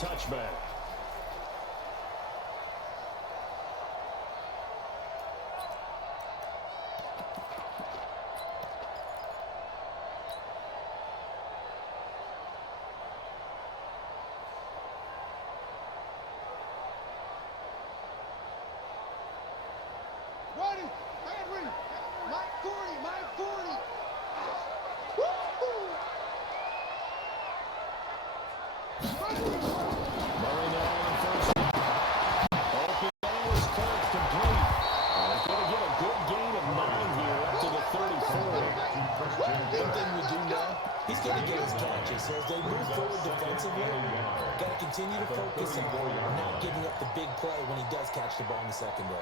touchback. So as they move forward defensively, got to continue to focus on not giving up the big play when he does catch the ball in the secondary.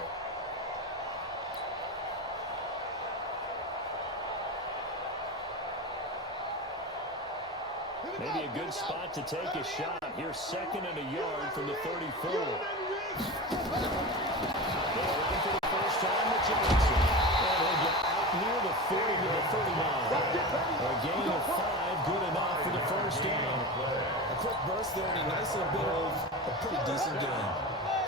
Maybe a good spot to take a shot. Here's 2nd and a yard from the 34. They're ready for the first time with Johnson. And he'll get out near the 40 to the 39. A gain of 5, good enough for the first down. A quick burst there and a nice little bit of a pretty decent gain.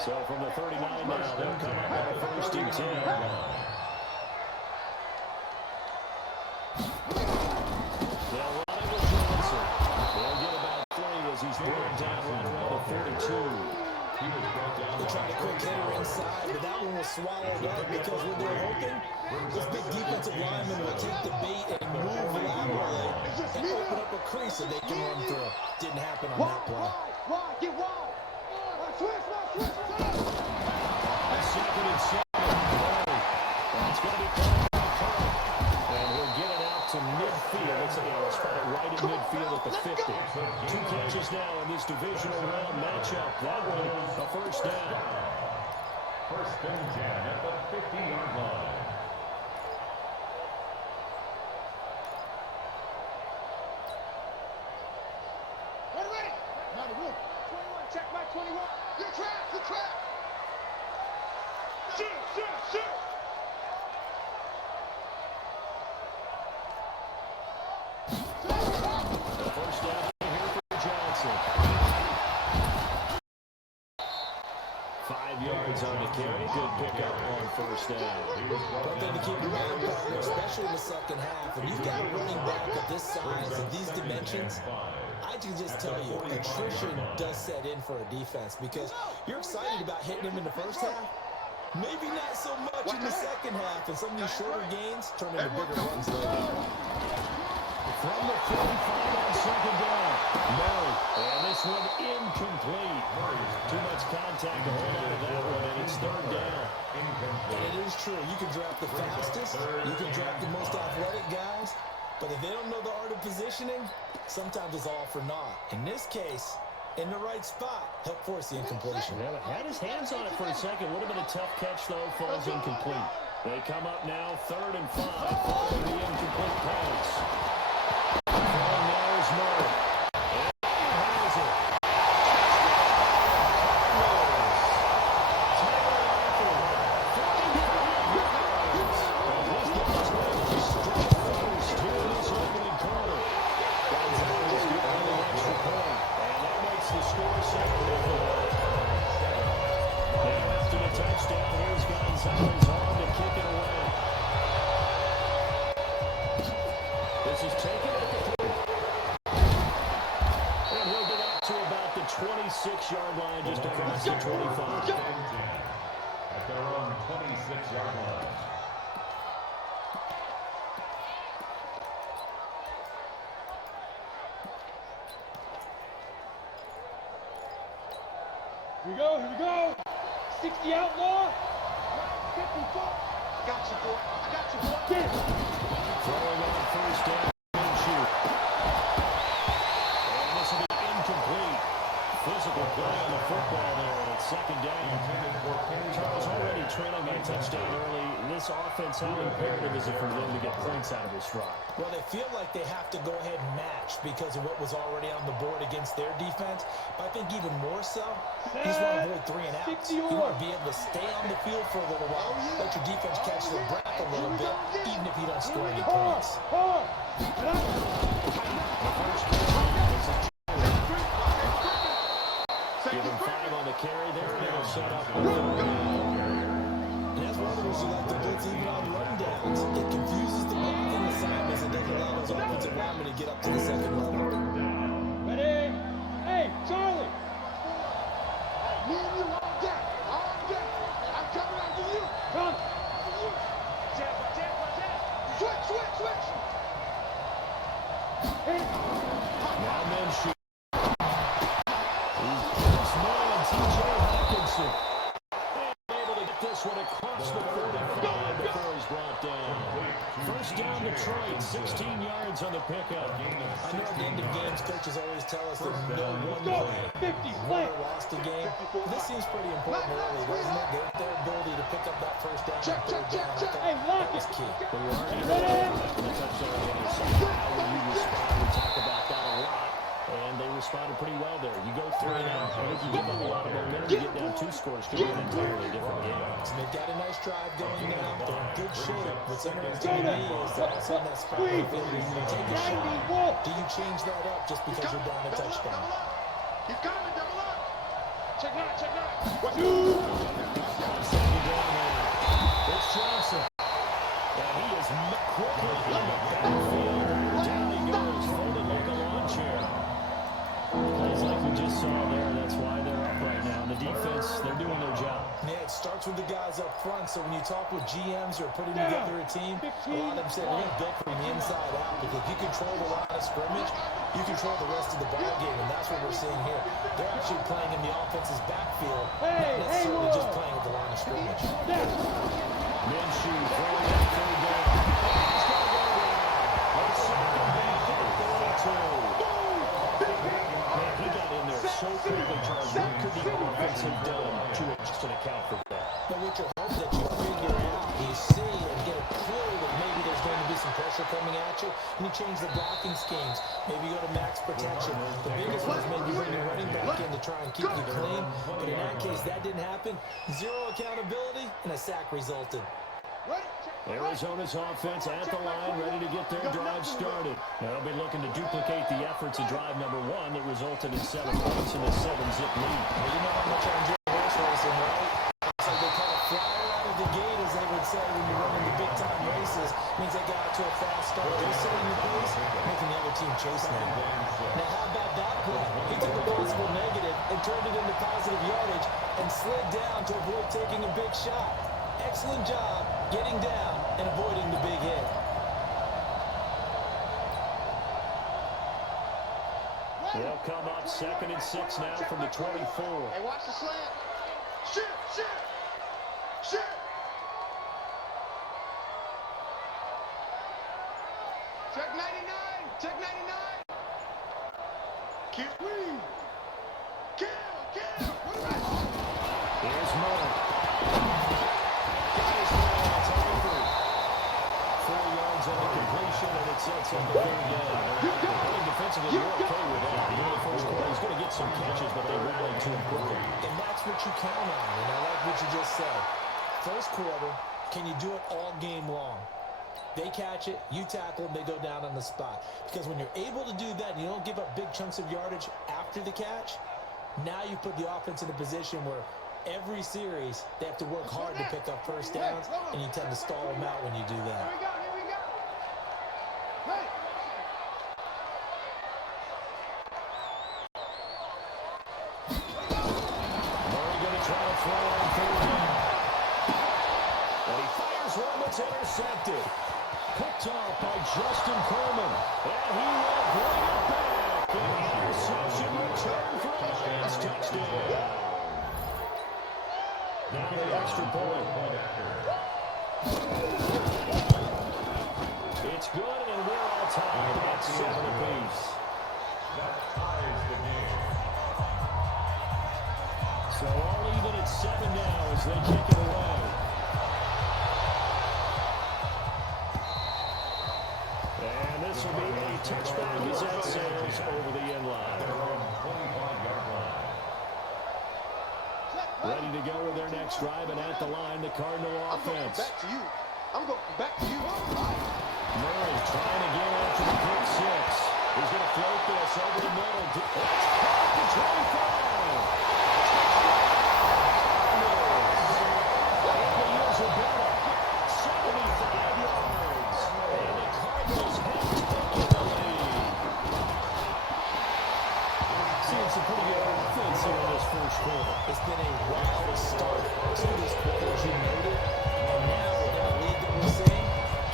So from the 39 now, they'll come up on 1st and 10. They'll run with Johnson. They'll get about 3 as he's brought down right around the 42. They tried a quick hitter inside, but that one was swallowed up because what they're hoping, this big defensive lineman will take the bait and move laterally and open up a crease that they can run through. Didn't happen on that play. Get wide. Switch. 2nd and 7. It's going to be called by Kirk. And he'll get it out to midfield. It's a spot it right in midfield at the 50. 2 catches now in this divisional round matchup. That one, a first down. 1st and 10 at the 50-yard line. Ready. Now the room. 21, check back 21. Good track. Shoot. The first down here for Johnson. 5 yards on the carry. Good pickup on first down. One thing to keep in mind, especially in the second half, when you've got a running back of this size and these dimensions, I can just tell you, attrition does set in for a defense because you're excited about hitting him in the first half. Maybe not so much in the second half, and some of these shorter gains turn into bigger runs later. From the 45 on 2nd down. Murray. And this one incomplete. Too much contact to hold on to that one, and it's 3rd down. And it is true. You can draft the fastest. You can draft the most athletic guys. But if they don't know the art of positioning, sometimes it's all for naught. In this case, in the right spot, help force the incompletion. Yeah, had his hands on it for a second. Would have been a tough catch, though. Falls incomplete. They come up now 3rd and 5 following the incomplete pass. And there's Murray. And he has it. This is taken at the 3. And he'll get up to about the 26-yard line, just across the 25. At their own 26-yard line. Here we go. 60 outlaw. 54. I got you, boy. Get it. Throwing on first down. And shoot. And this will be incomplete. Physical play on the football there, and it's 2nd down. Charles already trailing by a touchdown early. This offense, how imperative is it for them to get points out of this drive? Well, they feel like they have to go ahead and match because of what was already on the board against their defense. But I think even more so, you just want to avoid 3 and outs. You want to be able to stay on the field for a little while, let your defense catch their breath a little bit, even if you don't score any points. Give him 5 on the carry there, and it'll set up. And that's one of the reasons you like to blitz even on rundowns. It confuses the blocking assignments and doesn't allow those offensive linemen to get up to the second level. Ready? Hey, Charlie! Me and you all day. All day. I'm coming after you. Come. Switch. Now men shoot. This man, T.J. Hawkinson. Able to get this one across the 45 before he's brought down. First down Detroit, 16 yards on the pickup. I know at the end of games, coaches always tell us that no one Go. play 50, won or lost a game. This seems pretty important early, doesn't it? Their ability to pick up that first down. Check. Hey, That was key. When you're already on the touchdown on the other side, how will you respond? We talk about that a lot, and they responded pretty well there. You go 3 and out. I think you give them a lot of momentum to get down 2 scores to an entirely different game. So they've got a nice drive going now. They're in good shape. What's interesting to me is that all of a sudden that spot on the field, you take a shot. Do you change that up just because you're down a touchdown? He's coming, double up. Check nine. It's Johnson. And he is quickly in the backfield. Down he goes, folded like a lawn chair. Plays like we just saw there. That's why they're up right now. And the defense, they're doing their job. Yeah, it starts with the guys up front. So when you talk with GMs who are putting together a team, a lot of them say we're going to build from the inside out, because if you control the line of scrimmage, you control the rest of the ball game, and that's what we're seeing here. They're actually playing in the offense's backfield, not necessarily just playing at the line of scrimmage. Minshew throwing that 3rd down. He's going to go down. Let's sack him back at the 32. Man, he got in there so quickly, Charles. What could the offense have done to just an account for that? But what you're hoping that you figure out, you see and get a clue that maybe there's going to be some pressure coming at you, and you change the blocking schemes. Maybe you go to max protection. The biggest one is maybe you bring your running back in to try and keep you clean. But in that case, that didn't happen. 0 accountability, and a sack resulted. Arizona's offense at the line, ready to get their drive started. They'll be looking to duplicate the efforts of drive number 1 that resulted in 7 points in the 7-zip lead. Well, you know how much I enjoy horse racing, right? It's like they call it flyer out of the gate, as they would say when you're running the big-time races. It means they got out to a fast start. They're setting the pace, making the other team chase them. Now, how about that play? He took a possible negative and turned it into positive yardage and slid down to avoid taking a big shot. Excellent job getting down and avoiding the big hit. They'll come up 2nd and 6 now from the 24. Hey, watch the slant. Shoot. Check 99. Kill. Here's Moore. Got his man on time. 4 yards on the completion, and it sets up the 3rd down. I think defensively, you're okay with that. You know, the first quarter, he's going to get some catches, but they rallied to him quickly. And that's what you count on, and I like what you just said. First quarter, can you do it all game long? They catch it, you tackle them, they go down on the spot. Because when you're able to do that and you don't give up big chunks of yardage after the catch, now you put the offense in a position where every series they have to work hard to pick up first downs, and you tend to stall them out when you do that. Here we go. Hey. Murray going to try to throw on 3rd down. And he fires one that's intercepted. Picked off by Justin Coleman. And he will bring it back. An interception return for a Lions touchdown. Now the extra point. It's good, and we're all tied at 7 apiece. That ties the game. So all even at 7 now as they kick it away. And this will be a touchback as that sails over the end line. Ready to go with their next drive, and at the line, the Cardinal offense. I'm going back to you. Murray trying again after the pick 6. He's going to float this over the middle. It's caught at the 25. quarter. It's been a wild start to this quarter, as you noted. And now, in the lead that we're seeing,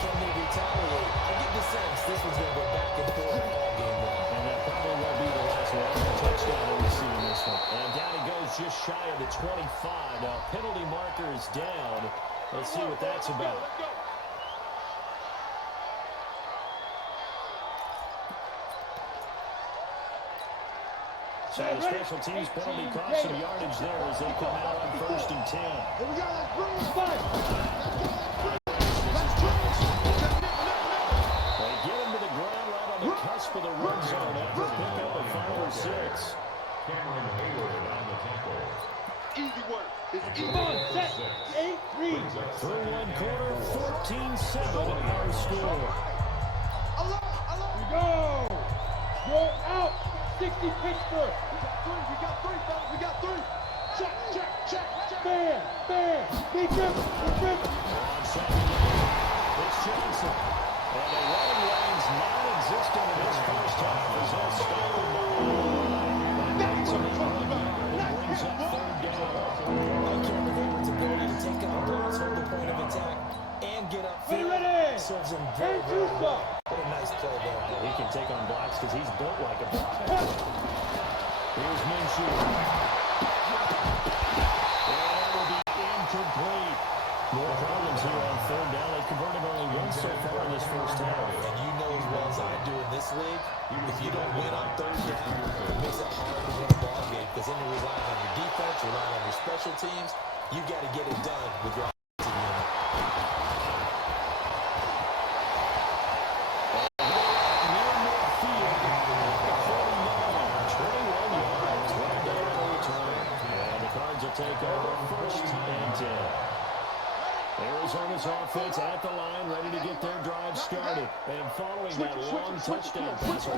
can they retaliate? I get the sense this one's going to go back and forth all game long. And that probably won't be the last touchdown that we see in this one. And down he goes just shy of the 25. Now, penalty marker is down. Let's see what that's about. So the special teams penalty cost some yardage there as they come out on 1st and 10. Here we go, let's bring it back. They get him to the ground right on the cusp of the red zone after a pickup of 5 or 6. Cameron Hayward on the tackle. Easy work. It's easy. Come on, set. 8-3. Through one quarter, 14-7 our score. We go. Roll out. 60 Pittsburgh. We got three, fellas. We got three. Check, check, check, check. Bam, bam. Big rip, big rip. On second down, it's Johnson. And the running lane's non-existent in this first half as that started That's what I'm talking about. brings up 3rd down. Cameron Hayward's ability to take out blocks, hold the point of attack, and get upfield serves him very, very well. What a nice play there. He can take on blocks because he's built like a block. Here's Minshew. And that will be incomplete. More problems here on 3rd down. They've converted only once so far in this first half. And you know as well as I do in this league, if you don't win on 3rd down, it makes it hard to win a ball game because then you're relying on your defense, you're relying on your special teams. You've got to get it done with your offensive unit. Take over 1st and 10. Arizona's offense at the line, ready to get their drive started. And following that long touchdown pass, one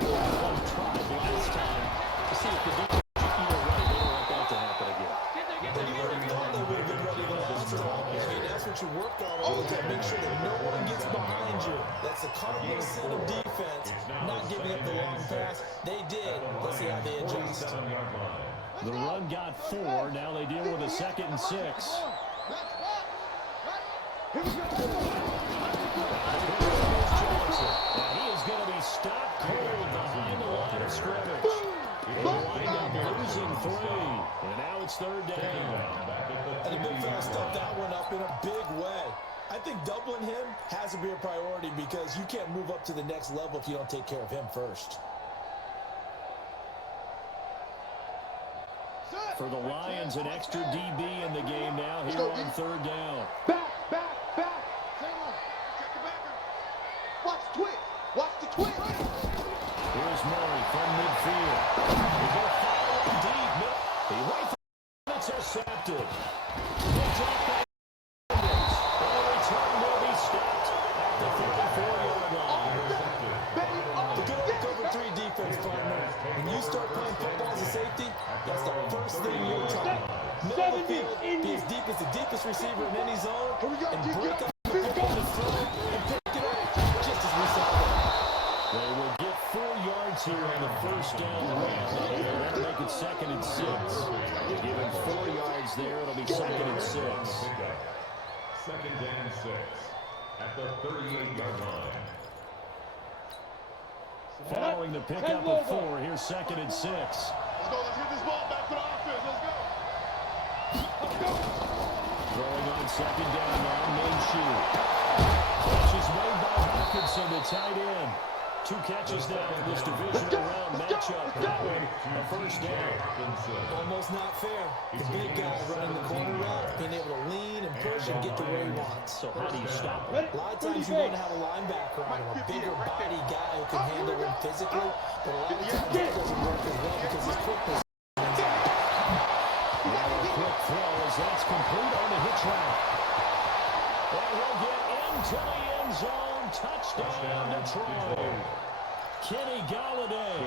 try last time to see if the defense either way. They don't want that to happen again. But you would have thought they would have been ready the last time. I mean, that's what you work on all the time. Make sure that no one gets behind you. That's the cardinal sin of defense, not giving up the long pass. They did. Let's see how they adjust. The run got 4. Now they deal with a 2nd and 6. Here we go. And he is going to be stopped cold behind the line of scrimmage. They wind up losing 3. And now it's 3rd down. And the big fella stuffed that one up in a big way. I think doubling him has to be a priority because you can't move up to the next level if you don't take care of him first. For the Lions, an extra DB in the game now here on 3rd down. Back, back, back. Check the backer. Watch the twitch. Watch the twitch. Here's Murray from midfield. He goes far deep. He waits. Intercepted. Picked up by Sanders. The return will be stopped at the 34-yard line. The good old cover 3 defense, partner. When you start playing football as a safety, that's the first thing you're taught. Middle of the field, be as deep as the deepest receiver in any zone, and break up the football to throw and pick it up, just as we saw that. They will get 4 yards here on the 1st down run. They're going to make it 2nd and 6. They give him 4 yards there. It'll be 2nd and 6. 2nd and 6 at the 38-yard line. Following the pickup of 4, here's 2nd and 6. Let's go. Let's get this ball back to the offense. Let's go. Throwing on 2nd down now, Minshew. Catch is made by Hawkinson, the tight end. 2 catches now in this divisional round matchup. That one, a 1st down. Almost not fair. The big guy running the corner route, being able to lean and push and get to where he wants. So how do you stop it? A lot of times you want to have a linebacker on him, a bigger body guy who can handle him physically, but a lot of times that doesn't work as well because his quickness. Now a quick throw as that's complete on the hitch route. And he'll get into the end zone. Touchdown, Detroit. Kenny Galladay,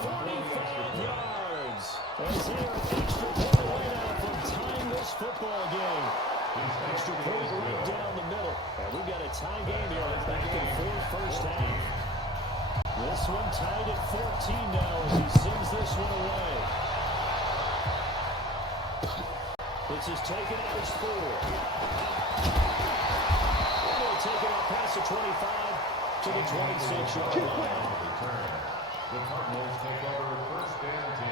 45 yards. As they're extra point away now from tying this football game. Extra point right down the middle. And we've got a tie game here. It's back and forth first half. This one tied at 14 now as he sends this one away. This is taken out as 4. They're going to take it out past the 25 to the 26-yard line. The Cardinals take over first and 10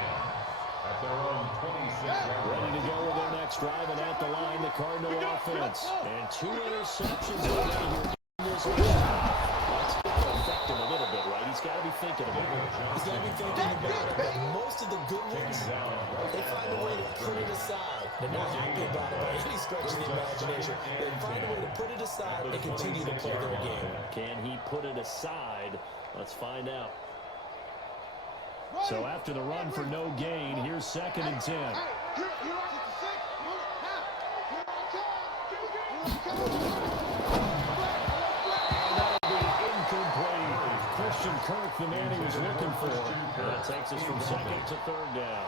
at their own 26-yard line. Ready to go with their next drive, and at the line, the Cardinal offense. And 2 interceptions already here in this game. That's going to affect him a little bit, right? He's got to be thinking about it. He's got to be thinking about it, but most of the good ones, they find a way to put it aside. They're not happy about it by any stretch of the imagination. They find a way to put it aside and continue to play their game. Can he put it aside? Let's find out. So after the run for no gain, here's 2nd and 10. Christian Kirk, the man he was looking for. That takes us from 2nd to 3rd down.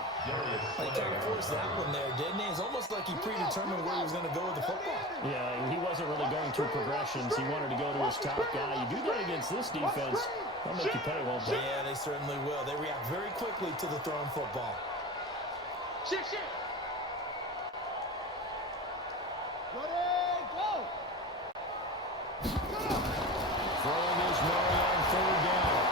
He kind of forced that one there, didn't he? It's almost like he predetermined where he was going to go with the football. Yeah, he wasn't really going through progressions. He wanted to go to his top guy. You do that against this defense, they'll make you pay, won't they? Yeah, they certainly will. They react very quickly to the thrown football. Ready, go! Throwing his Murray on 3rd down.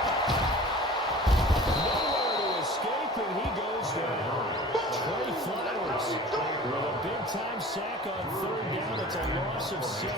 Nowhere to escape, and he goes down. Trey Flowers with a big-time sack on 3rd down. It's a loss of 7.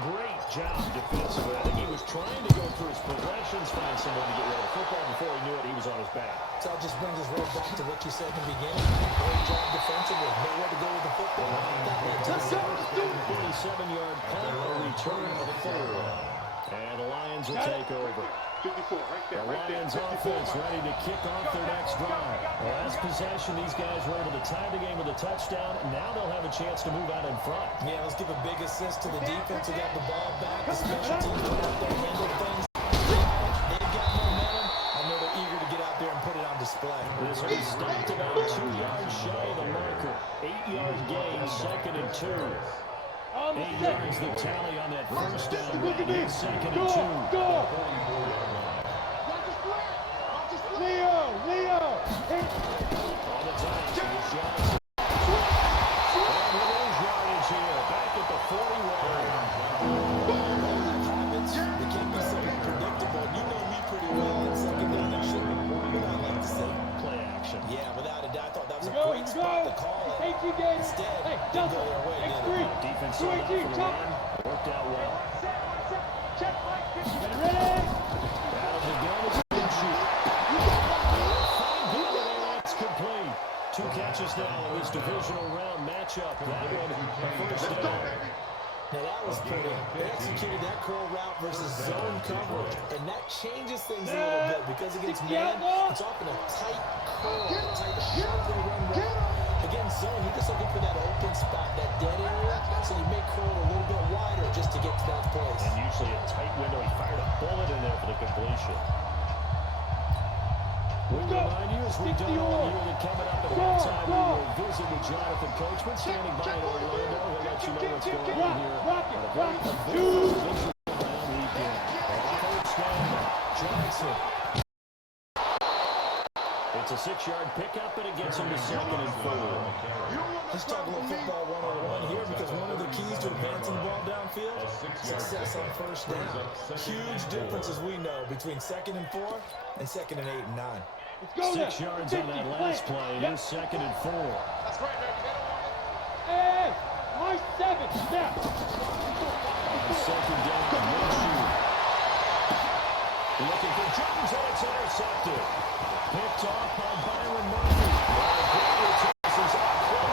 Great job defensively. I think he was trying to go through his progressions, find someone to get rid of the football. Before he knew it, he was on his back. So that just brings us right back to what you said in the beginning. Great job defensively. Nowhere to go with the football. That led to the 47-yard punt, a return of 4. And the Lions will take over. 54, right The there, Lions offense ready to kick off their next drive. The last possession, these guys were able to tie the game with a touchdown. And now they'll have a chance to move out in front. Yeah, let's give a big assist to the defense who got the ball back. The special teams went out there and handled things. They've got momentum. I know they're eager to get out there and put it on display. This one stopped about 2 yards shy of the marker. 8-yard gain, 2nd and 2. 8 yards the tally on that first down. Here's 2nd and 2. Go! Leo! On the time, here's Johnson. And with his yardage here, back at the 41. They can be so unpredictable. You know me pretty well on 2nd down and short. What I like to say. Play action. Yeah, without a doubt, I thought that was a great spot to call it. Instead, didn't go their way, did it? Defense set up for the run. Worked out well. Ready? Out of the gun, it's a good shoot. That's complete. 2 catches now in this divisional round matchup. That one, a first down. Now that was pretty. They executed that curl route versus zone coverage, and that changes things a little bit because against man, it's often a tight curl, tight, sharply run route. Against zone, you're just looking for that open spot, that dead area, so you may curl it a little bit wider just to get to that place. And usually a tight window. He fired a bullet in there for the completion. We remind you, as we've done all year, that coming up at halftime, we will visit with Jonathan Coachman, standing by in Orlando. He'll let you know what's going on here. On a very eventful divisional round weekend. First down, Johnson. It's a 6-yard pickup, and it gets him to 2nd and 4. Let's talk about football 101 here because one of the keys to advancing the ball downfield, success on first down. Huge difference, as we know, between 2nd and 4 and 2nd and 8 and 9. 6 yards on that last play. Here's 2nd and 4. That's right, baby. Hey, my 7, now. On 2nd down, Minshew. Looking for Jones, and it's intercepted. Picked off by Byron Murphy. Close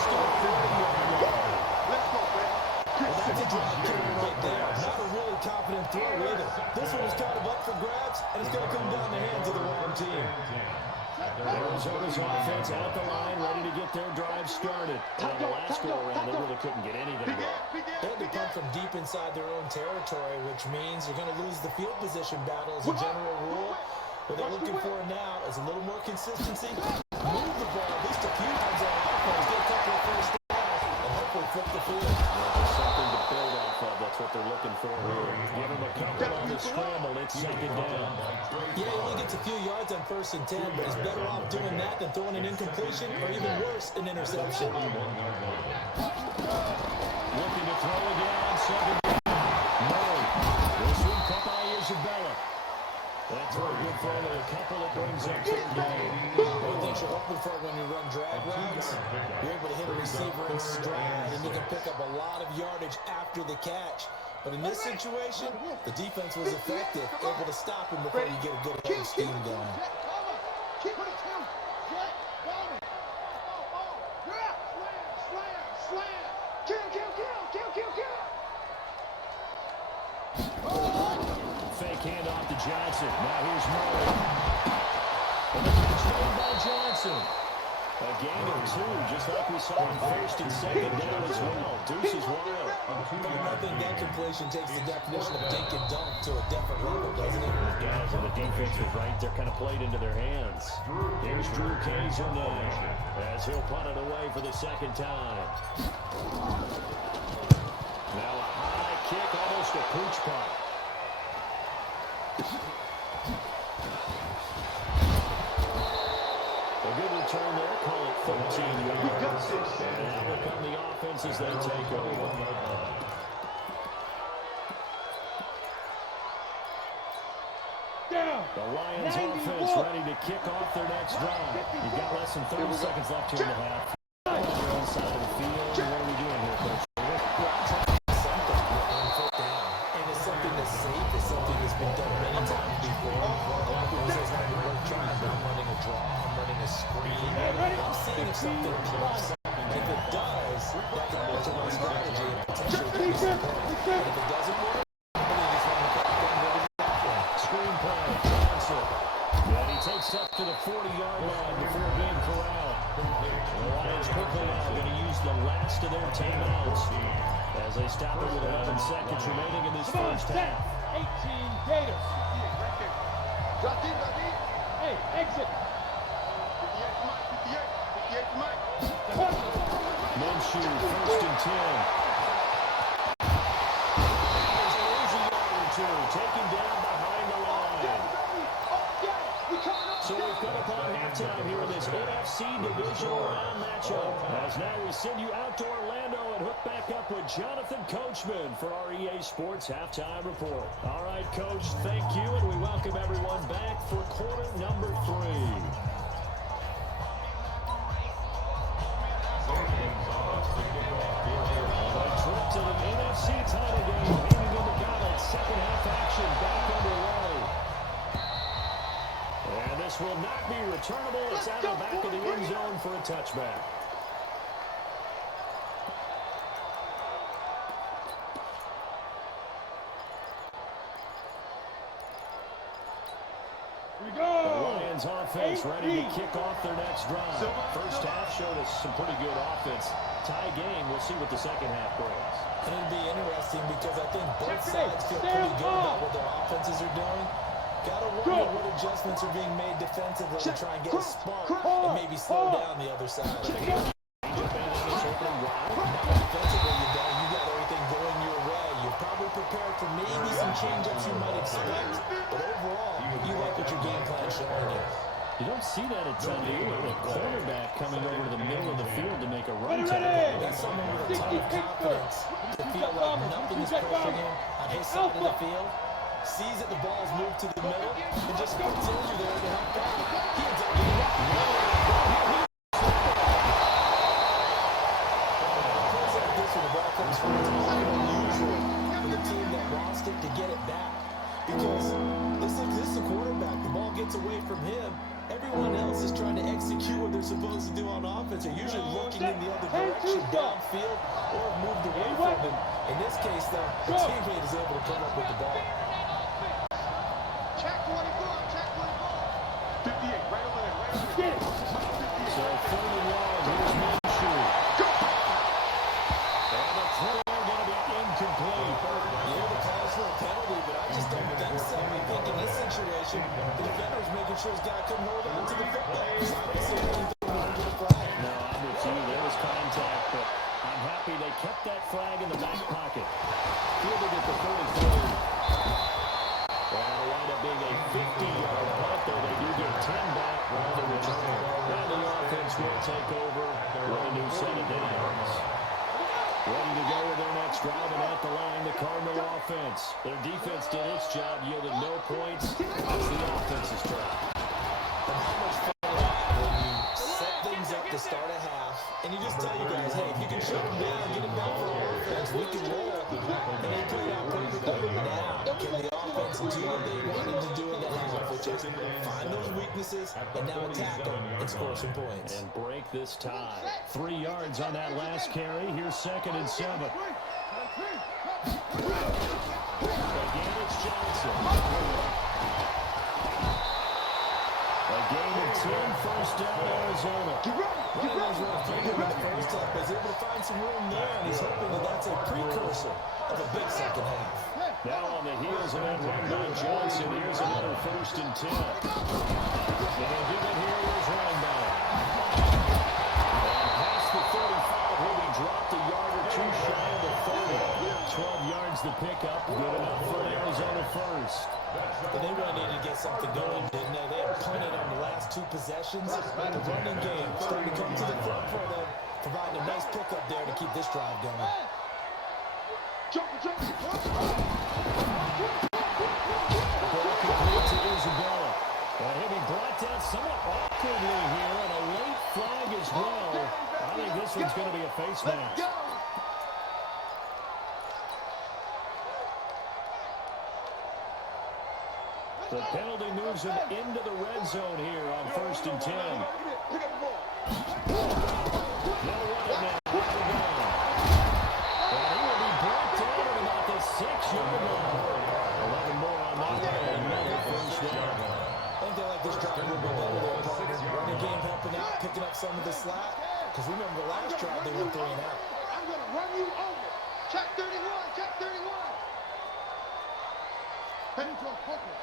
to the 40-yard line. Let's go, man. Well, that's a drop carry right there. Not a really confident throw either. This one was kind of up for grabs, and it's going to come down the hands of the wrong team. Arizona's offense at the line, ready to get their drive started. And on the last go-around, they really couldn't get anything going. They had to punt from deep inside their own territory, which means they're going to lose the field position battle as a general rule. What they're looking for now is a little more consistency. Move the ball at least a few times on offense, get a couple of first downs, and hopefully flip the field. There's something to build off of. That's what they're looking for here. Give them a couple on the scramble. It's 2nd down. Yeah, he only gets a few yards on first 1st and 10, but he's better off doing that than throwing an incompletion or even worse, an interception. Looking to throw again. Second. Murray. This one caught by Isabella. That's a good throw to a couple that brings up third down. One thing you're hoping for when you run drag routes, you're able to hit a receiver in stride, and you can pick up a lot of yardage after the catch. But in this situation, the defense was effective, able to stop him before you get a good head of steam going. Keep it to Jack, Bobby. Slam. Kill. Fake handoff to Johnson. Now here's Murray. And the catch made by Johnson. A gain of 2, just like we saw in 1st and 2nd down as well. Deuce is wild. I think that completion takes the definition of dink and dunk to a different level, doesn't it? Guys, and the defense was right there, kind of played into their hands. Here's Drew Kaiser now, as he'll punt it away for the second time. Now a high kick, almost a pooch punt. A good return there, call it 13 yards. And now will come the offense as they take over. The Lions offense ready to kick off their next drive. You've got less than 30 seconds left here in the half. On your own side of the field, what are we doing here, Coach? And it's something that's safe. It's something that's been done many times before. A lot of people say it's not going to work trying, but I'm running a draw, I'm running a screen. I'm seeing if something pops up. And if it does, that can alter my strategy and potentially give me some points. And if it doesn't work, takes up to the 40-yard line before being corralled. The Lions quickly now going to use the last of their timeouts as they stop it with 11 seconds remaining in this first half. 18 Gators. Hey, exit. 58. Minshew, 1st and 10. There's an easy yard or two, taken down behind the line. So we've got upon halftime here in this NFC divisional round matchup. As now we send you out to Orlando and hook back up with Jonathan Coachman for our EA Sports Halftime Report. All right, Coach, thank you, and we welcome everyone back for quarter number 3. A trip to the NFC title game hanging in the balance. Second half action back underway. And this will not be returnable. It's out of the back of the end zone for a touchback. Here we go. The Lions offense ready to kick off their next drive. First half showed us some pretty good offense. Tie game. We'll see what the second half brings. And it'll be interesting because I think both sides feel pretty good about what their offenses are doing. Gotta wonder what adjustments are being made defensively to try and get a spark and maybe slow down the other side. Defensively, you got everything going your way. You're probably prepared for maybe some change-ups you might expect, but overall, you like what your game plan is showing you. You don't see that a ton here. The quarterback coming over to the middle of the field to make a run tackle. That's someone with a ton of confidence to feel like nothing is pressuring him on his side of the field. Sees that the ball's moved to the middle and just puts in there to help out. He ends up getting it. Plays like this when the ball comes from the top, unusual for the team that lost it to get it back. Because this is the quarterback. The ball gets away from him. Everyone else is trying to execute what they're supposed to do on offense. They're usually looking in the other direction, downfield, or moved away from him. In this case, though, the teammate is able to come up with the ball. Check 24. 58, right over there. So 31, here's Minshew. And the throw going to be incomplete. You hear the calls for a penalty, but I just don't think so. I think in this situation, the defender's making sure his guy couldn't hold on to the football. He's obviously anything to the flag. No, I'm with you. There was contact, but I'm happy they kept that flag in the back pocket. Fielded at the 33. Well, it'll wind up being a 50-yard punt, though they do get 10 back. will take over with a new set of downs. Ready to go with their next drive, and at the line, the Cardinal offense. Their defense did its job, yielded no points. That's the offense's turn. And how much fun is that when you set things up to start a half, and you just tell you guys, hey, if you can shut them down, get them back for our offense, we can roll. And they played out perfectly. Now, can the offense do what they wanted to do in the half, which is find those weaknesses and now attack them and score some points. And break this tie. 3 yards on that last carry. Here's 2nd and 7. Again, it's Johnson. A gain of 10, first down, Arizona. One of those were in the first half, but he's able to find some room there, and he's hoping that that's a precursor of a big second half. Now on the heels of that run by Johnson, here's another 1st and 10. They'll give it here to his running back. And past the 35, will be dropped a yard or two shy of the 30. 12 yards the pickup, good enough for an Arizona first. But they really needed to get something going, didn't they? They had punted on the last 2 possessions. The running game starting to come to the front for them, providing a nice pickup there to keep this drive going. Complete to Isabella. And he'll be brought down somewhat awkwardly here, and a late flag as well. I think this one's going to be a face mask. The penalty moves him into the red zone here on 1st and 10. They'll run it now. And he will be brought down at about the 6-yard line. 11 more on that one, and another first down. I think they like this drive a little bit better there, partner. Running game helping out, picking up some of the slack. Because remember the last drive, they went 3 and out. I'm going to run you over. Check 31, check 31. Heading to a poker.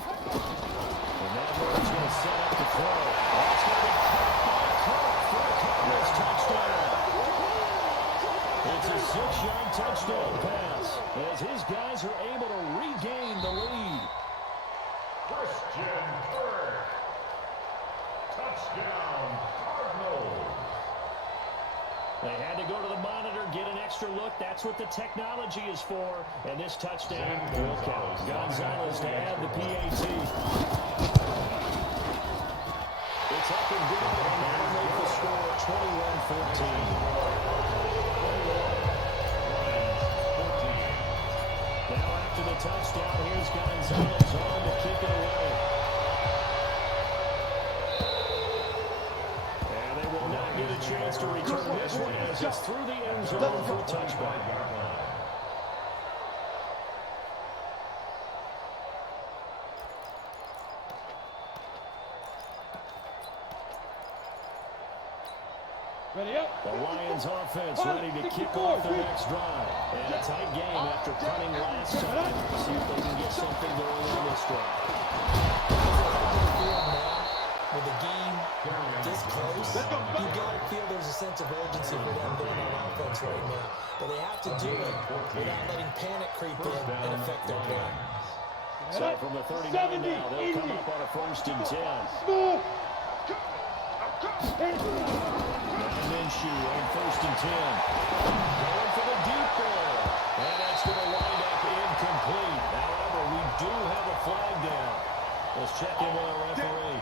And now Bird's going to set up the throw. That's going to be caught by Cook for a Cardinals touchdown. It's a 6-yard touchdown pass as his guys are able to regain the lead. Christian Kirk. Touchdown, Cardinals. They had to go to the monitor, get an extra look. That's what the technology is for. And this touchdown will count. Gonzalez to add the PAT. It's up and good, and that'll make the score 21-14. Now after the touchdown, here's Gonzalez on to kick it away. And they will not get a chance to return this one as it's through the end zone for a touchback. Ready up. The Lions offense ready to kick off their next drive. And a tight game after punting last time. See if they can get something going on this drive. With the game this close, you got to feel there's a sense of urgency for them going on offense right now. But they have to do it without letting panic creep in and affect their play. So from the 39 now, they'll come up on a 1st and 10. Minshew on 1st and 10. Going for the deep ball. And that's going to wind up incomplete. However, we do have a flag down. Let's check in with our referee.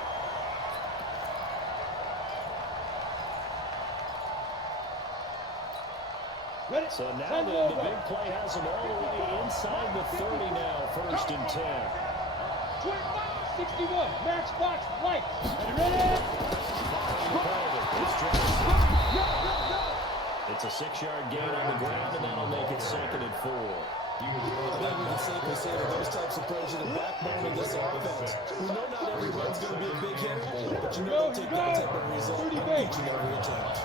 So now the big play has them all the way inside the 30 now, 1st and 10. 61, match box, light. Ready? It's a 6-yard gain on the ground, and that'll make it 2nd and 4. I think we can safely say that those types of plays are the backbone of this offense. We know not every run's going to be a big hit, but you know they'll take that type of result on each and every attempt.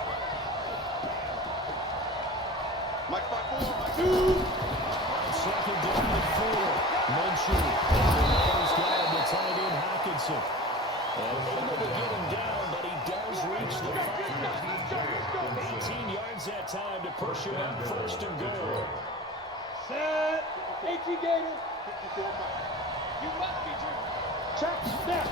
Mike, 2. 2nd down and 4. Minshew. He's got him to tight end Hockenson. And able to get him down, but he does reach the 5. 18 yards that time to push him up 1st and goal. Set. 18 Gator. 54 miles. You must be true. Check. Snap.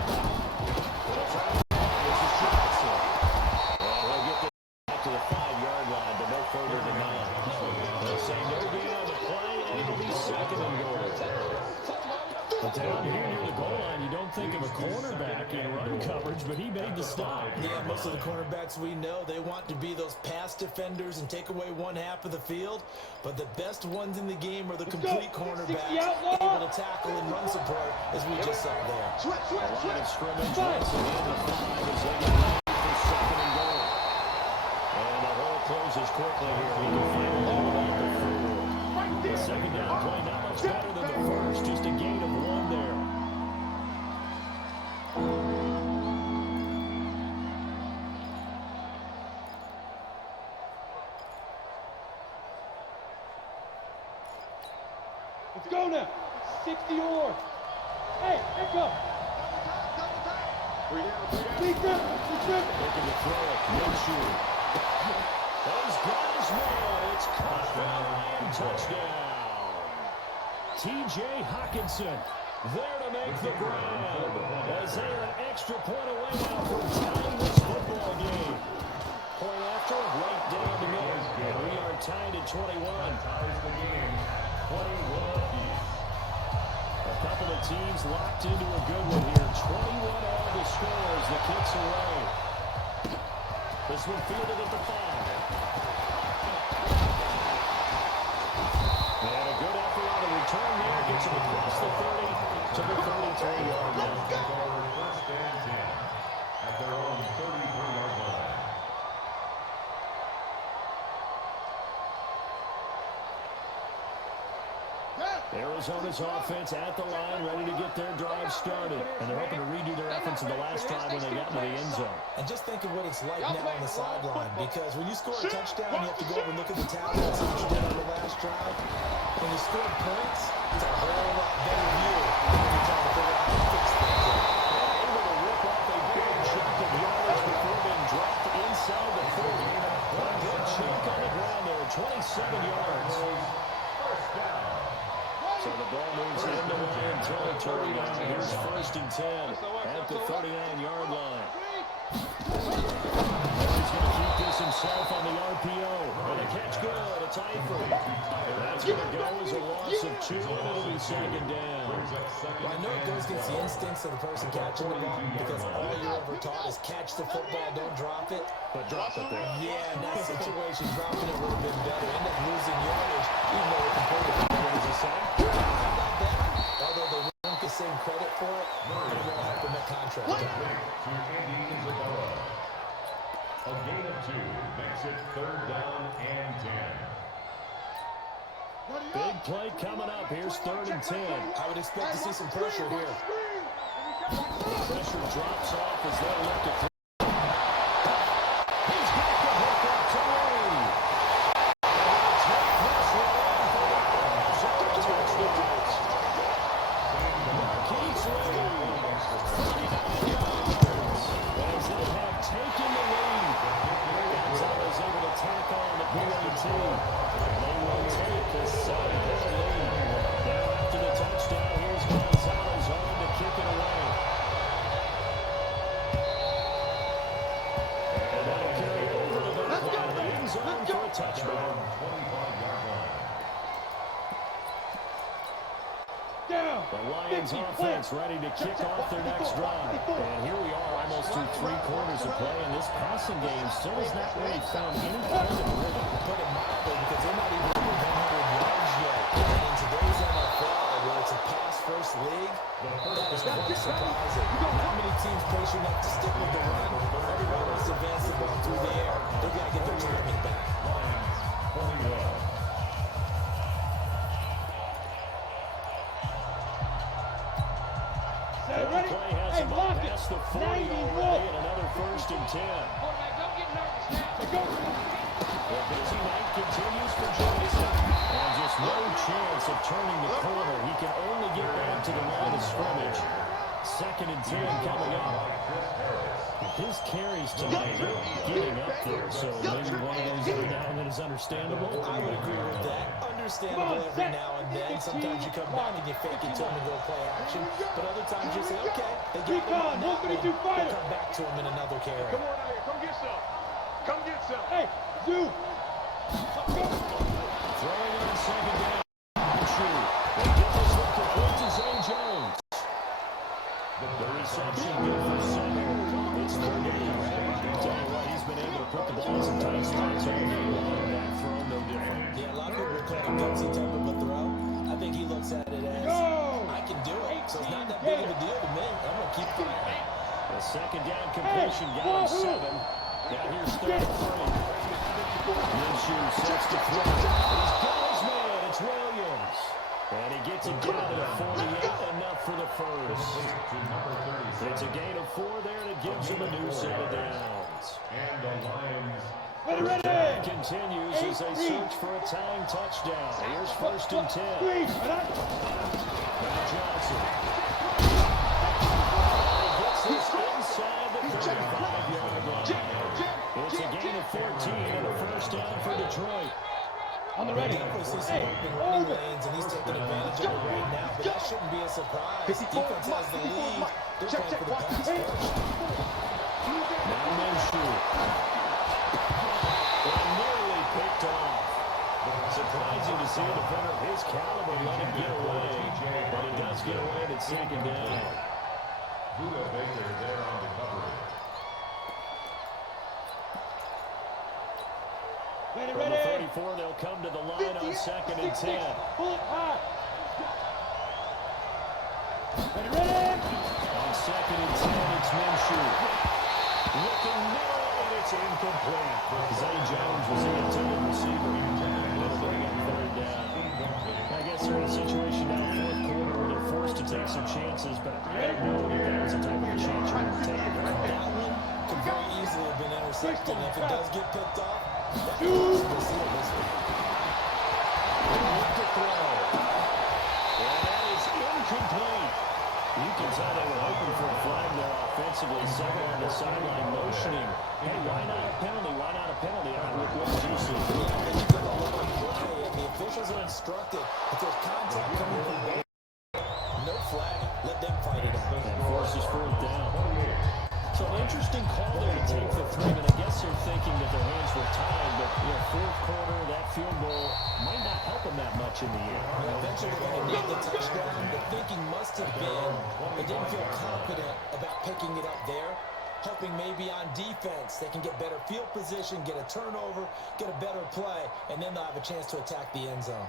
most of the cornerbacks we know, they want to be those pass defenders and take away one half of the field. But the best ones in the game are the complete cornerbacks, able to tackle and run support, as we just saw there. A line of scrimmage once again to 5 as they get ready for second and goal. And the hole closes quickly here. He can find a little about the 4. The second down play not much better than the first, just a gain of 1 there. Let's go now. 60 or. Hey, echo. Defense. Looking to throw it. Minshew. He's got his man. It's caught for a Lion touchdown. T.J. Hockenson there to make the grab. As they are an extra point away now from tying this football game. Point after, right down the middle. And we are tied at 21. Ties the game 21 apiece. A couple of teams locked into a good one here. 21 are the scores. The kicks away. This one fielded at the 5. And a good effort on the return there. Gets him across the 30 to the 33-yard line. First and 10 at their own 33-yard line. Arizona's offense at the line, ready to get their drive started. And they're hoping to redo their efforts in the last drive when they got into the end zone. And just think of what it's like now on the sideline, because when you score a touchdown, you have to go over and look at the tablet and see what you did on the last drive. When you scored points, it's a whole lot better view when you're trying to figure out how to fix things. Able to rip off a big chunk of yards before being dropped inside the 40. What a good chunk on the ground there, 27 yards. First down. So the ball moves into Lion territory now. Here's first and 10 at the 39-yard line. He's going to keep this himself on the RPO. And the catch good. It's Eifert. That's going to go as a loss of 2, and it'll be second down. Well, I know it goes against the instincts of the person catching the ball, because all you're ever taught is catch the football, don't drop it. But drop it there. Yeah, in that situation, dropping it would have been better. End up losing yardage, even though it's completed. What does it say? Not that bad. Although they won't get the same credit for it, it won't help them at contract time. To Andy Isabella. A gain of 2 makes it third down and 10. Big play coming up. Here's third and 10. I would expect to see some pressure here. The pressure drops off as they look to throw. He's got the hook up to Lee. Take this one in for the Bears at the touchdown. Keeps Lee. 39 yards. As they have taken the lead. Gonzalez able to tack on the PAT. And they will take the 7-point lead. Now after the touchdown, here's Gonzalez on to kick it away. And that'll carry over to the end zone for a touchdown. 25-yard line. Down. The Lions offense ready to kick off their next drive. And here we are almost through 3 quarters of play, and this passing game still has not really found any kind of rhythm. Put it mildly, because they're not even over 100 yards yet. And in today's NFL, where it's a pass-first league, that is quite surprising. Not many teams patient enough to stick with the run. Everybody wants to advance the ball through the air. They've got to get their timing back. Lions 21. One play has him up past the 40 already, and another first and 10. The busy night continues for Jason. And just no chance of turning the corner. He can only get back to the line of scrimmage. Second and 10 coming up. His carries tonight are getting up there, so maybe one of those every now and then is understandable. I would agree with that. Understandable every now and then. Sometimes you come back and you fake it to them and go play action. But other times you say, okay, they got them on that one. We'll come back to them in another carry. Come on out here. Come get some. Come get some. Hey, Zoo. Throwing on second down. They get this one complete to Zay Jones. The reception good for 7. It's 38. big of a deal to me. I'm going to keep firing. A second down completion, got him 7. Now here's 3rd and 3. Minshew sets to throw. He's got his man. It's Williams. And he gets it down to the 48, enough for the first. It's a gain of 4 there, and it gives him a new set of downs. And the Lions. Ready. Continues as they search for a tying touchdown. Here's 1st and 10. Johnson. He gets this inside the 35-yard line. It's a gain of 14 and a first down for Detroit. On the ready. Hey, running lanes, and he's taking advantage of it right now, but that shouldn't be a surprise. Defense has the lead. They're playing for the pass first. Now Minshew. And nearly picked off. Surprising to see a defender of his caliber let him get away, but he does get away at 2nd down. Buda Baker there on the coverage. Ready, From the ready. 34, they'll come to the line on 2nd and 10. Pull it high. Ready. On 2nd and 10, it's Minshew. Looking narrow, and it's incomplete. Zay Jones was the intended receiver. It'll bring up 3rd down. I guess they're in a situation now, 4th quarter, where they're forced to take some chances, but I don't know if that was the type of a chance you would take. That one could very easily have been intercepted. If it does get picked off, that could possibly seal this one. To throw. And that is incomplete. You can tell they were hoping for a flag there offensively. Several on the sideline motioning. Hey, why not a penalty? Why not a penalty? What did you see? They need to let them play, and the officials are instructed if there's contact coming from both, no flag. Let them fight it out. And forces 4th down. So an interesting call there to take the 3, and I guess they're thinking that their hands were tied, but 4th quarter, that field goal might not help them that much in the year. Eventually they're going to need the touchdown. The thinking must have been they didn't feel confident about picking it up there, hoping maybe on defense they can get better field position, get a turnover, get a better play, and then they'll have a chance to attack the end zone.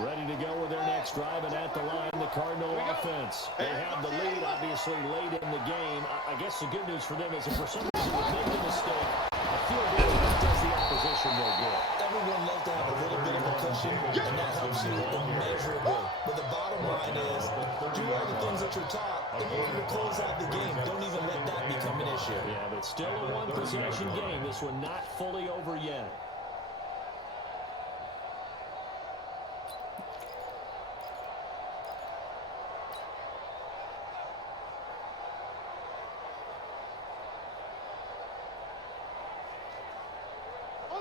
Ready to go with their next drive, and at the line, the Cardinal offense. They have the lead, obviously, late in the game. I guess the good news for them is if for some reason they make a mistake, I feel good that does the opposition no good. Everyone loves to have a little bit of a cushion, and that helps you immeasurably. But the bottom line is, do all the things that you're taught in order to close out the game. Don't even let that become an issue. Yeah, but still a one-possession game. This one not fully over yet.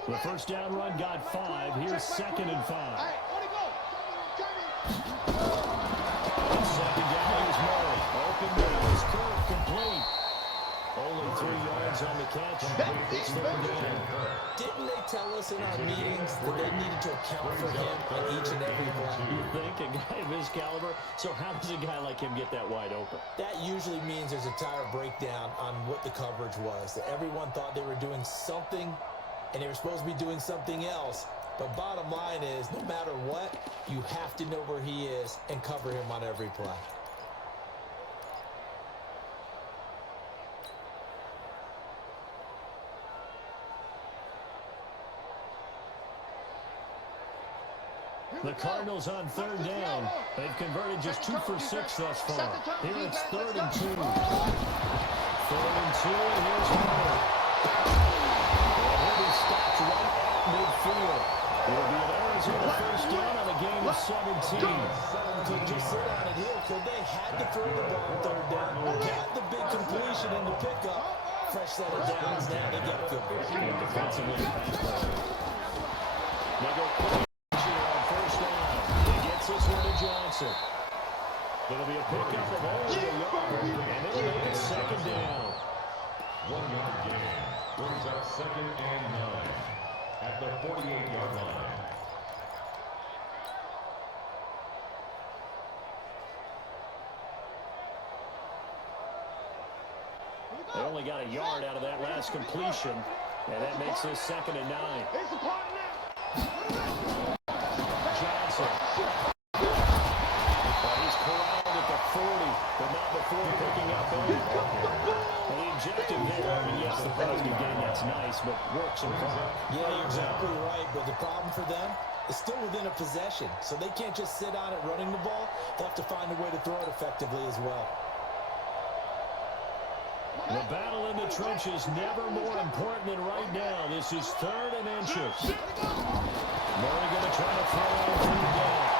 The first down run got 5. Here's 2nd and 5. Second down, here's Murray. Open middle, curve complete. Only 3 yards on the catch. It's 3rd down. Didn't they tell us in our meetings that they needed to account for him on each and every play? You think a guy of his caliber? So how does a guy like him get that wide open? That usually means there's a tire breakdown on what the coverage was. That everyone thought they were doing something, and they were supposed to be doing something else. But bottom line is, no matter what, you have to know where he is and cover him on every play. The Cardinals on 3rd down. They've converted just 2 for 6 thus far. Here it's 3rd and 2. 3rd and 2, here's Murray. He'll be stopped right at midfield. It'll be an Arizona first down on a gain of 17. Could just sit on it here. Could they had to throw the ball on 3rd down? Got the big completion in the pickup. Fresh set of downs now. They got a field goal. Defensively, they go quick on 1st down. He gets this one to Johnson. It'll be a pickup of only a yard, and it'll make it 2nd down. 1-yard gain brings up 2nd and 9 at the 48-yard line. They only got a yard out of that last completion, and that makes this 2nd and 9. Johnson. He's corralled at the 40, but not before before picking up 8. And the objective there, I mean, yes, the positive game, that's nice, but works in front. Yeah, you're exactly right, but the problem for them is still within a possession, so they can't just sit on it running the ball. They'll have to find a way to throw it effectively as well. The battle in the trenches never more important than right now. This is 3rd and inches. Murray going to try to throw on 3rd down.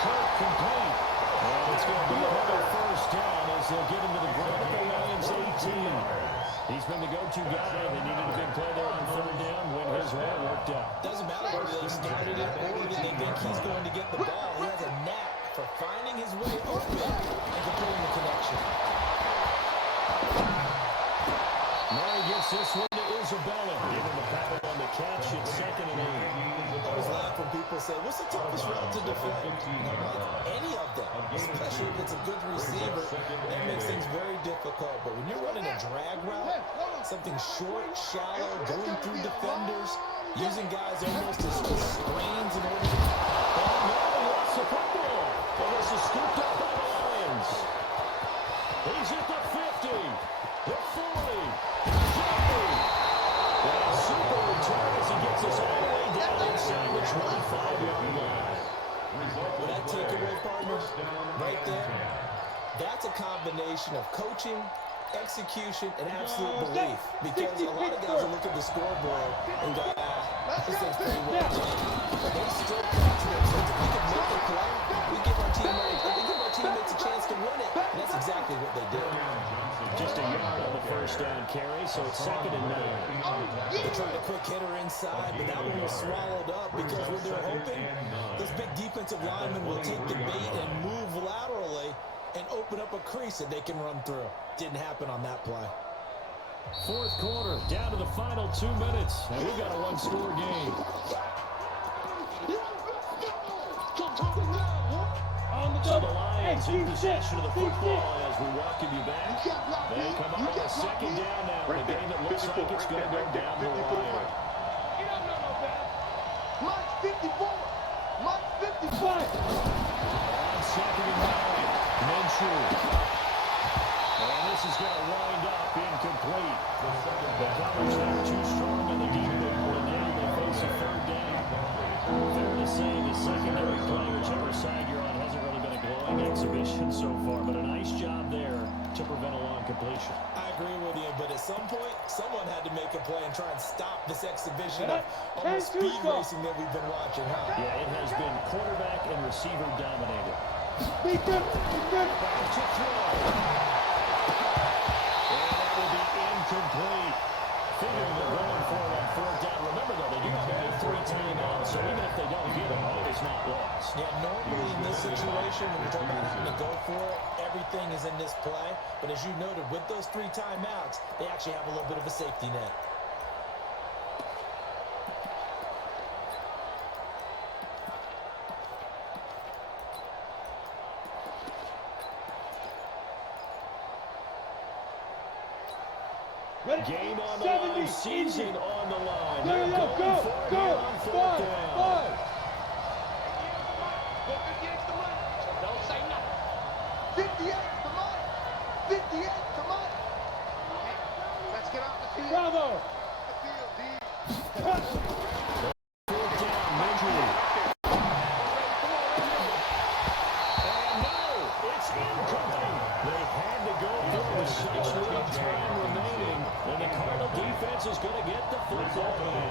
Kirk complete. And it's going to be another 1st down as they'll get him to the ground at the Lions 18. He's been the go-to guy. They needed a big play there on 3rd down when his way worked out. Doesn't matter whether they started it or whether they think he's going to get the ball. He has a knack for finding his way open and completing the connection. Murray gets this one to Isabella. Give him a paddle on the catch. It's 2nd and 8. I always laugh when people say, what's the toughest route to defend? And I'm like, any of them, especially if it's a good receiver. That makes things very difficult. But when you're running a drag route, something short, shallow, going through defenders, using guys almost as screens in order to... Oh, no, he lost the football. And this is scooped up by the Lions. He's at the 50, the 40, 50. And a super return as he gets us all the way down inside the 25-yard line. With that takeaway, partner, right there, that's a combination of coaching, execution, and absolute belief. Because a lot of guys will look at the scoreboard and go, this thing's pretty well done. But they still think to themselves, if we can make a play, we give our teammates a chance to win it. And that's exactly what they did. Just a yard on the 1st down carry, so it's 2nd and 9. They tried a quick hitter inside, but that one was swallowed up because what they're hoping, this big defensive lineman will take the bait and move laterally and open up a crease that they can run through. Didn't happen on that play. 4th quarter, down to the final 2 minutes, and we've got a one-score game. So the Lions in possession of the football as we welcome you back. They come up on a 2nd down now in a game that looks like it's going to go down the wire. You don't know no better. Mine's 54. Mine's 55. On 2nd and 9, Minshew. And this is going to wind up incomplete. The coverage there too strong on the deep ball, and now they face a 3rd down. Fair to say the secondary play, whichever side you're on, hasn't really been a glowing exhibition so far, but a nice job there to prevent a long completion. I agree with you, but at some point, someone had to make a play and try and stop this exhibition of almost speed racing that we've been watching, huh? Yeah, it has been quarterback and receiver dominated. Back to throw. And that will be incomplete. Figuring they're going for it on 4th down. Remember, though, they do have all 3 timeouts, so even if they don't get them, hope is not lost. Yeah, normally in this situation, when we're talking about having to go for it, everything is in this play. But as you noted, with those 3 timeouts, they actually have a little bit of a safety net. Game on the line, season on the line. There you go, go, 5. Don't say nothing. 58 to mine. 58 to mine. Let's get off the field. Bravo. The field, D. 4th down, Minshew. And no, it's incomplete. They had to go for it with such little time remaining. And the Cardinal defense is going to get the football back.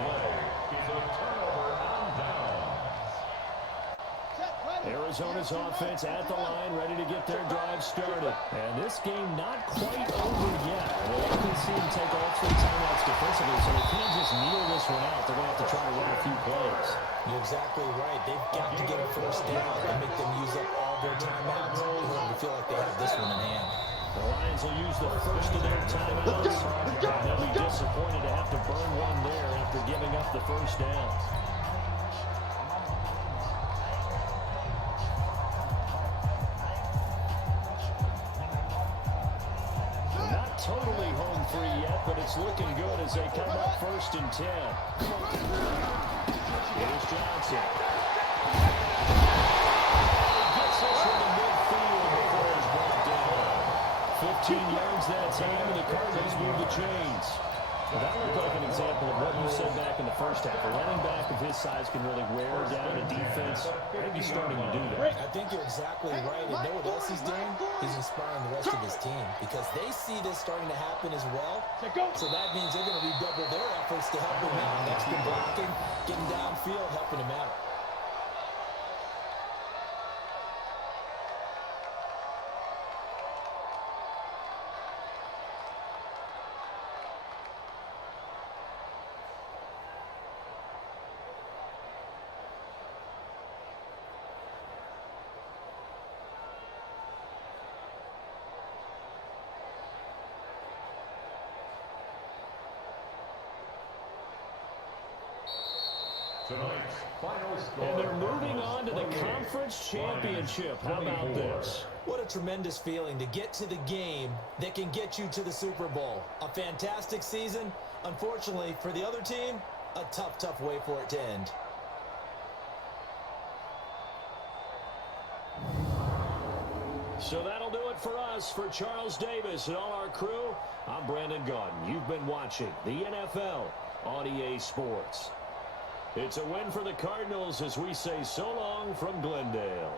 Arizona's offense at the line, ready to get their drive started. And this game not quite over yet. We'll likely see them take all 3 timeouts defensively, so they can't just kneel this one out. They're going to have to try to run a few plays. You're exactly right. They've got to get a 1st down and make them use up all their timeouts in order to feel like they have this one in hand. The Lions will use the first of their timeouts. And they'll be disappointed to have to burn one there after giving up the 1st down. Not totally home free yet, but it's looking good as they come up 1st and 10. Here's Johnson. He gets this one to midfield. 15 yards that time, and the Cardinals move the chains. Well, that looked like an example of what you said back in the first half. A running back of his size can really wear down a defense. I think he's starting to do that. I think you're exactly right. And know what else he's doing? He's inspiring the rest of his team because they see this starting to happen as well. So that means they're going to redouble their efforts to help him out. Extra blocking, getting downfield, helping him out. Tonight's final score. And they're moving on to the conference championship. How about this? What a tremendous feeling to get to the game that can get you to the Super Bowl. A fantastic season. Unfortunately, for the other team, a tough, tough way for it to end. So that'll do it for us. For Charles Davis and all our crew, I'm Brandon Gaudin. You've been watching the NFL on EA Sports. It's a win for the Cardinals as we say so long from Glendale.